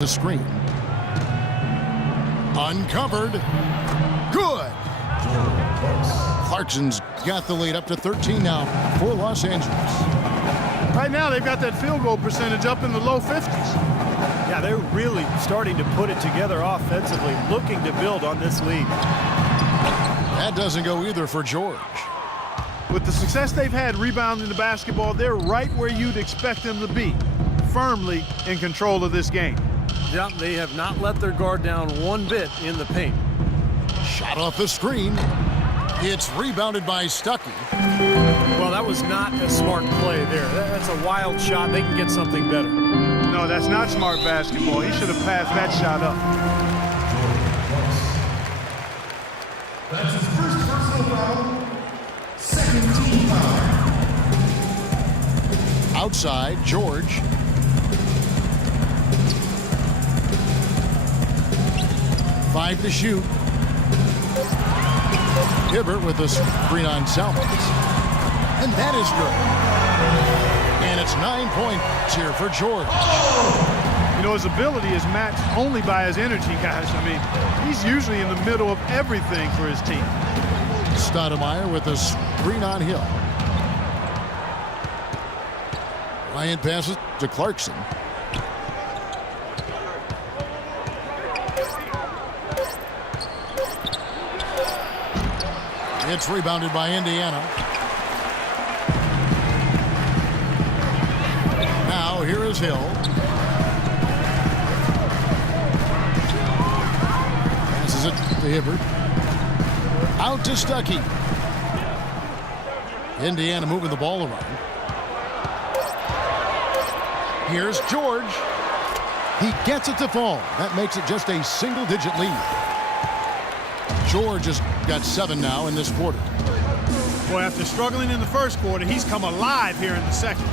The screen. Uncovered. Good. Clarkson's got the lead up to 13 now for Los Angeles. Right now, they've got that field goal percentage up in the low 50s. Yeah, they're really starting to put it together offensively, looking to build on this lead. That doesn't go either for George. With the success they've had rebounding the basketball, they're right where you'd expect them to be, firmly in control of this game. Yeah, they have not let their guard down one bit in the paint. Shot off the screen. It's rebounded by Stuckey. Well, that was not a smart play there. That's a wild shot. They can get something better. No, that's not smart basketball. He should have passed that shot up. That's his first personal foul. Second team foul. Outside, George. Five to shoot. Hibbert with a screen on Salmons. And that is good. And it's 9 points here for George. You know, his ability is matched only by his energy, guys. I mean, he's usually in the middle of everything for his team. Stoudemire with a screen on Hill. Ryan passes to Clarkson. It's rebounded by Indiana. Now here is Hill. Passes it to Hibbert. Out to Stuckey. Indiana moving the ball around. Here's George. He gets it to fall. That makes it just a single-digit lead. George has got 7 now in this quarter. Boy, after struggling in the first quarter, he's come alive here in the second.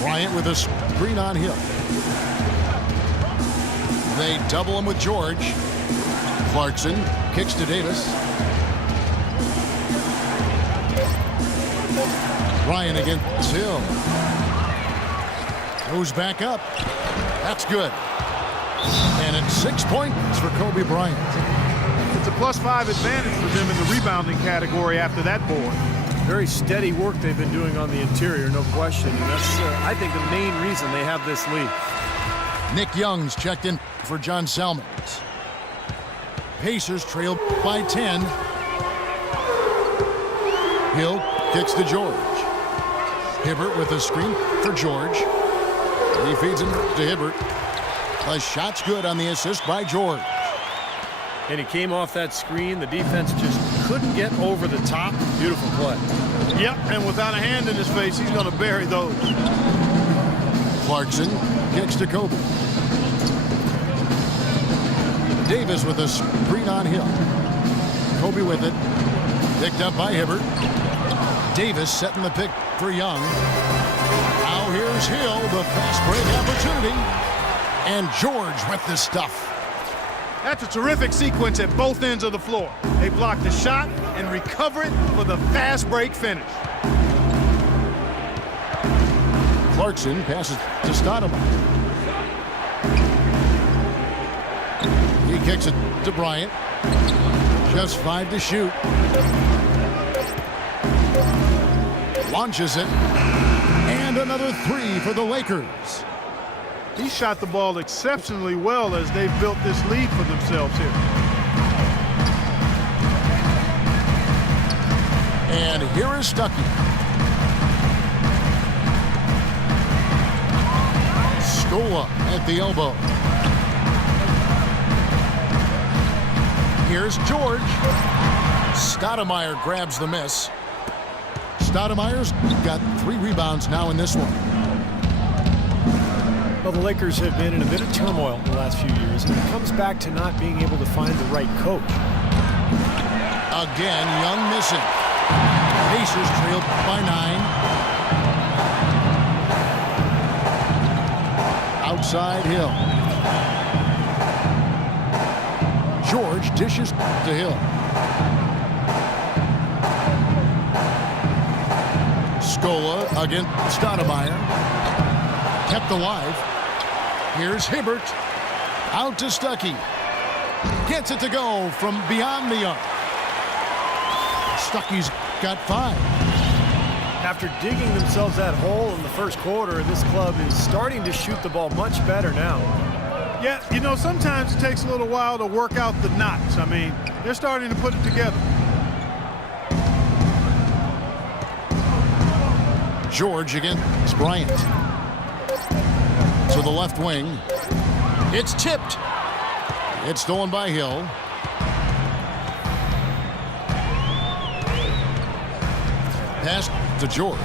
Bryant with a screen on Hill. They double him with George. Clarkson kicks to Davis. Ryan against Hill. Goes back up. That's good. And it's 6 points for Kobe Bryant. It's a +5 advantage for them in the rebounding category after that board. Very steady work they've been doing on the interior, no question. And that's, I think, the main reason they have this lead. Nick Young's checked in for John Salmons. Pacers trail by 10. Hill kicks to George. Hibbert with a screen for George. He feeds him to Hibbert. The shot's good on the assist by George. And he came off that screen. The defense just couldn't get over the top. Beautiful play. Yep, and without a hand in his face, he's going to bury those. Clarkson kicks to Kobe. Davis with a screen on Hill. Kobe with it. Picked up by Hibbert. Davis setting the pick for Young. Now here's Hill, the fast break opportunity. And George with the stuff. That's a terrific sequence at both ends of the floor. They block the shot and recover it for the fast break finish. Clarkson passes to Stoudemire. He kicks it to Bryant. Just 5 to shoot. Launches it. And another 3 for the Lakers. He shot the ball exceptionally well as they've built this lead for themselves here. And here is Stuckey. Scola at the elbow. Here's George. Stoudemire grabs the miss. Stoudemire's got 3 rebounds now in this one. Well, the Lakers have been in a bit of turmoil in the last few years, and it comes back to not being able to find the right coach. Again, Young missing. Pacers trailed by 9. Outside Hill. George dishes to Hill. Scola against Stoudemire. Kept alive. Here's Hibbert. Out to Stuckey. Gets it to go from beyond the arc. Stuckey's got 5. After digging themselves that hole in the first quarter, this club is starting to shoot the ball much better now. Yeah, you know, sometimes it takes a little while to work out the knots. I mean, they're starting to put it together. George against Bryant. To the left wing. It's tipped. It's stolen by Hill. Pass to George.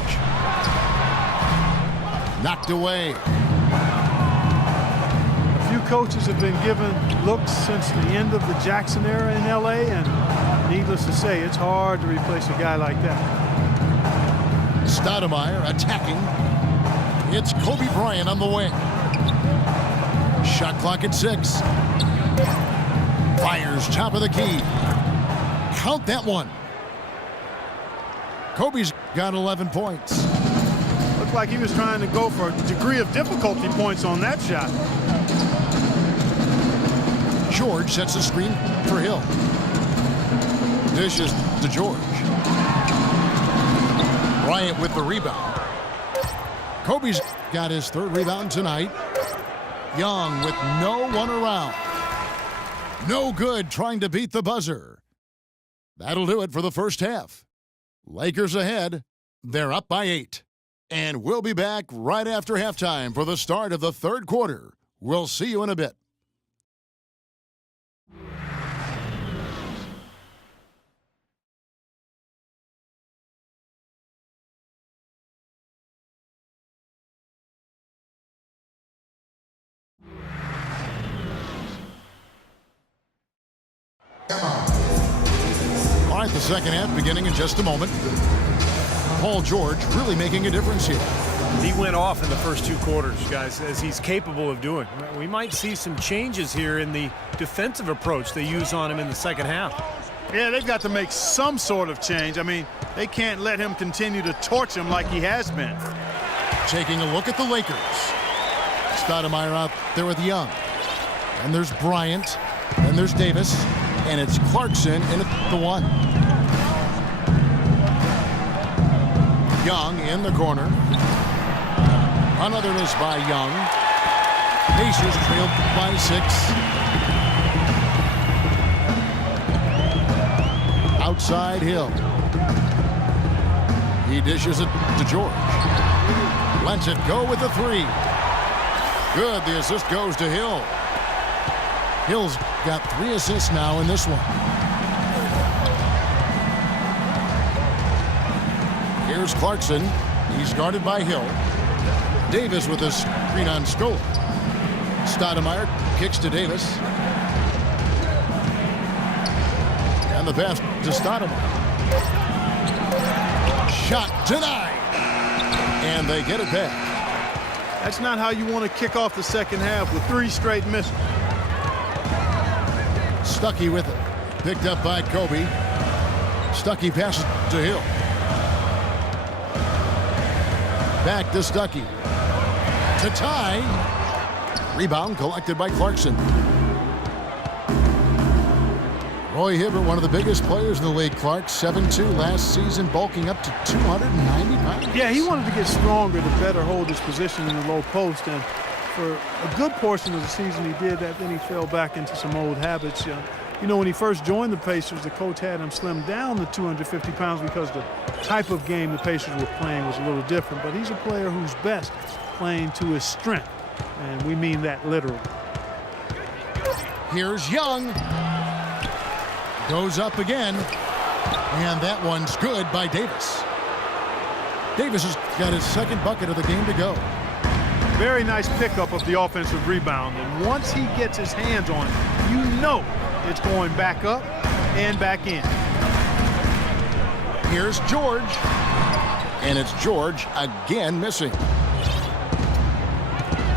Knocked away. A few coaches have been given looks since the end of the Jackson era in LA, and needless to say, it's hard to replace a guy like that. Stoudemire attacking. It's Kobe Bryant on the wing. Shot clock at 6. Fires top of the key. Count that one. Kobe's got 11 points. Looked like he was trying to go for a degree of difficulty points on that shot. George sets a screen for Hill. Dishes to George. Bryant with the rebound. Kobe's got his 3rd rebound tonight. Young with no one around. No good trying to beat the buzzer. That'll do it for the first half. Lakers ahead. They're up by 8. And we'll be back right after halftime for the start of the 3rd quarter. We'll see you in a bit. All right, the second half beginning in just a moment. Paul George really making a difference here. He went off in the first 2 quarters, guys, as he's capable of doing. We might see some changes here in the defensive approach they use on him in the second half. Yeah, they've got to make some sort of change. I mean, they can't let him continue to torch him like he has been. Taking a look at the Lakers. Stoudemire out there with Young. And there's Bryant. And there's Davis. And it's Clarkson in at the 1. Young in the corner. Another miss by Young. Pacers trailed by 6. Outside Hill. He dishes it to George. Lets it go with the 3. Good. The assist goes to Hill. Hill's got 3 assists now in this one. Here's Clarkson. He's guarded by Hill. Davis with a screen on Scola. Stoudemire kicks to Davis. And the pass to Stoudemire. Shot denied. And they get it back. That's not how you want to kick off the second half with 3 straight misses. Stuckey with it. Picked up by Kobe. Stuckey passes to Hill. Back to Stuckey. To tie. Rebound collected by Clarkson. Roy Hibbert, one of the biggest players in the league. Clark, 7'2" last season, bulking up to 290 pounds. Yeah, he wanted to get stronger to better hold his position in the low post, and for a good portion of the season he did that. Then he fell back into some old habits. You know, when he first joined the Pacers, the coach had him slim down to 250 pounds because the type of game the Pacers were playing was a little different. But he's a player who's best playing to his strength, and we mean that literally. Here's Young. Goes up again, and that one's good by Davis. Davis has got his 2nd bucket of the game to go. Very nice pickup of the offensive rebound, and once he gets his hands on it, you know it's going back up and back in. Here's George, and it's George again missing.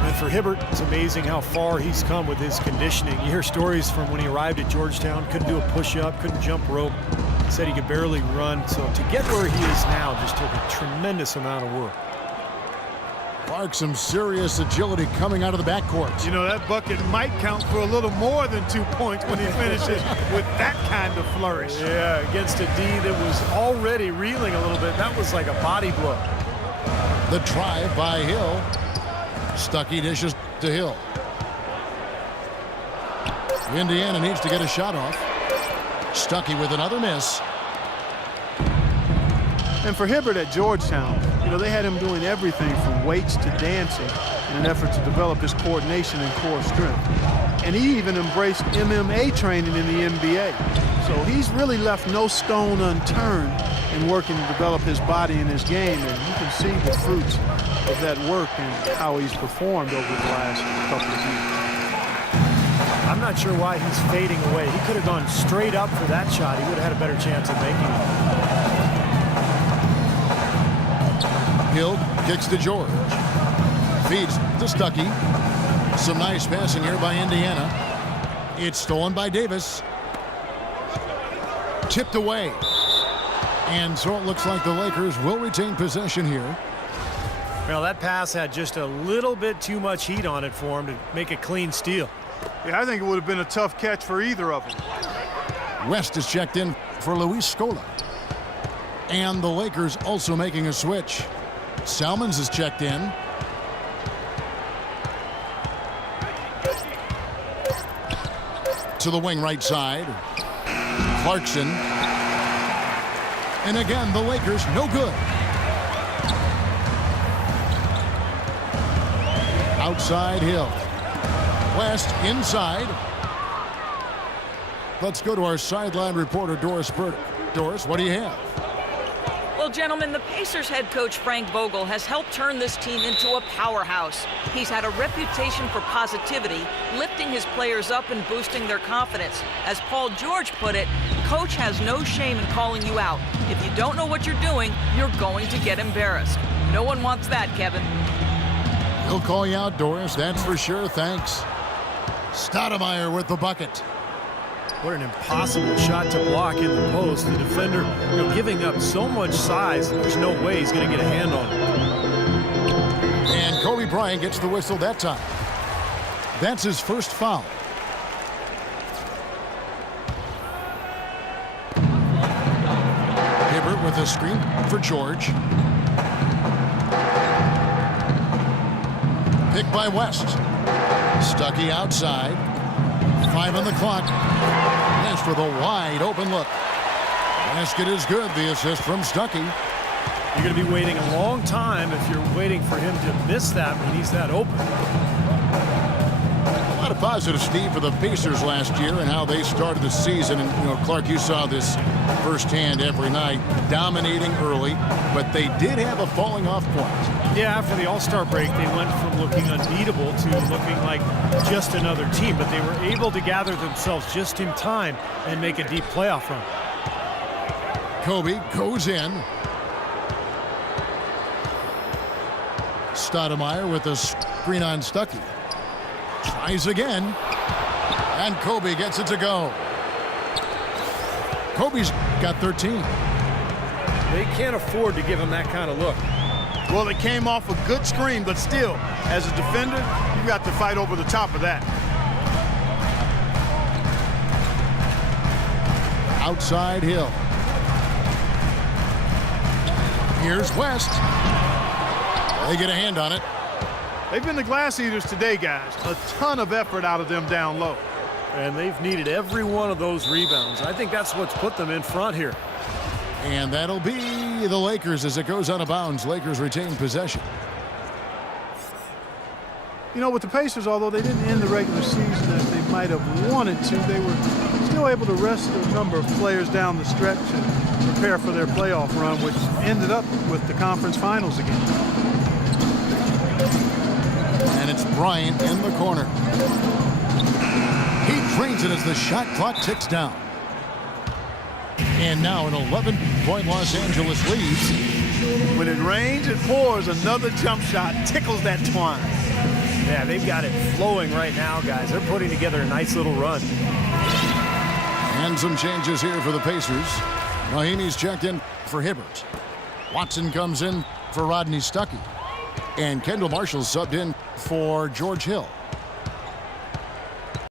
And for Hibbert, it's amazing how far he's come with his conditioning. You hear stories from when he arrived at Georgetown, couldn't do a push-up, couldn't jump rope, said he could barely run. So to get where he is now just took a tremendous amount of work. Clark, some serious agility coming out of the backcourt. You know, that bucket might count for a little more than 2 points when he finishes with that kind of flourish. Yeah, against a D that was already reeling a little bit. That was like a body blow. The drive by Hill. Stuckey dishes to Hill. Indiana needs to get a shot off. Stuckey with another miss. And for Hibbert at Georgetown, you know, they had him doing everything from weights to dancing in an effort to develop his coordination and core strength. And he even embraced MMA training in the NBA. So he's really left no stone unturned in working to develop his body and his game. And you can see the fruits of that work and how he's performed over the last couple of years. I'm not sure why he's fading away. He could have gone straight up for that shot. He would have had a better chance of making it. Hill kicks to George. Feeds to Stuckey. Some nice passing here by Indiana. It's stolen by Davis. Tipped away. And so it looks like the Lakers will retain possession here. Well, that pass had just a little bit too much heat on it for him to make a clean steal. Yeah, I think it would have been a tough catch for either of them. West is checked in for Luis Scola. And the Lakers also making a switch. Salmons is checked in. To the wing right side. Clarkson. And again, the Lakers no good. Outside Hill. West inside. Let's go to our sideline reporter, Doris Burdick. Doris, what do you have? Well, gentlemen, the Pacers head coach Frank Vogel has helped turn this team into a powerhouse. He's had a reputation for positivity, lifting his players up and boosting their confidence. As Paul George put it, coach has no shame in calling you out. If you don't know what you're doing, you're going to get embarrassed. No one wants that, Kevin. He'll call you out, Doris, that's for sure. Thanks. Stoudemire with the bucket. What an impossible shot to block in the post. The defender, giving up so much size, there's no way he's going to get a hand on it. And Kobe Bryant gets the whistle that time. That's his first foul. Hibbert with a screen for George. Picked by West. Stuckey outside. 5 on the clock. As for the wide open look. Basket is good. The assist from Stuckey. You're going to be waiting a long time if you're waiting for him to miss that when he's that open. A lot of positive, Steve, for the Pacers last year and how they started the season. And, Clark, you saw this firsthand every night, dominating early, but they did have a falling off point. Yeah, after the All-Star break, they went from looking unbeatable to looking like just another team, but they were able to gather themselves just in time and make a deep playoff run. Kobe goes in. Stoudemire with a screen on Stuckey. Tries again. And Kobe gets it to go. Kobe's got 13. They can't afford to give him that kind of look. Well, it came off a good screen, but still, as a defender, you got to fight over the top of that. Outside Hill. Here's West. They get a hand on it. They've been the glass eaters today, guys. A ton of effort out of them down low. And they've needed every one of those rebounds. I think that's what's put them in front here. And that'll be the Lakers as it goes out of bounds. Lakers retain possession. With the Pacers, although they didn't end the regular season as they might have wanted to, they were still able to rest a number of players down the stretch and prepare for their playoff run, which ended up with the conference finals again. And it's Bryant in the corner. He drains it as the shot clock ticks down. And now an 11-point Los Angeles lead. When it rains, it pours. Another jump shot tickles that twine. Yeah, they've got it flowing right now, guys. They're putting together a nice little run. And some changes here for the Pacers. Mahinmi's checked in for Hibbert. Watson comes in for Rodney Stuckey. And Kendall Marshall subbed in for George Hill.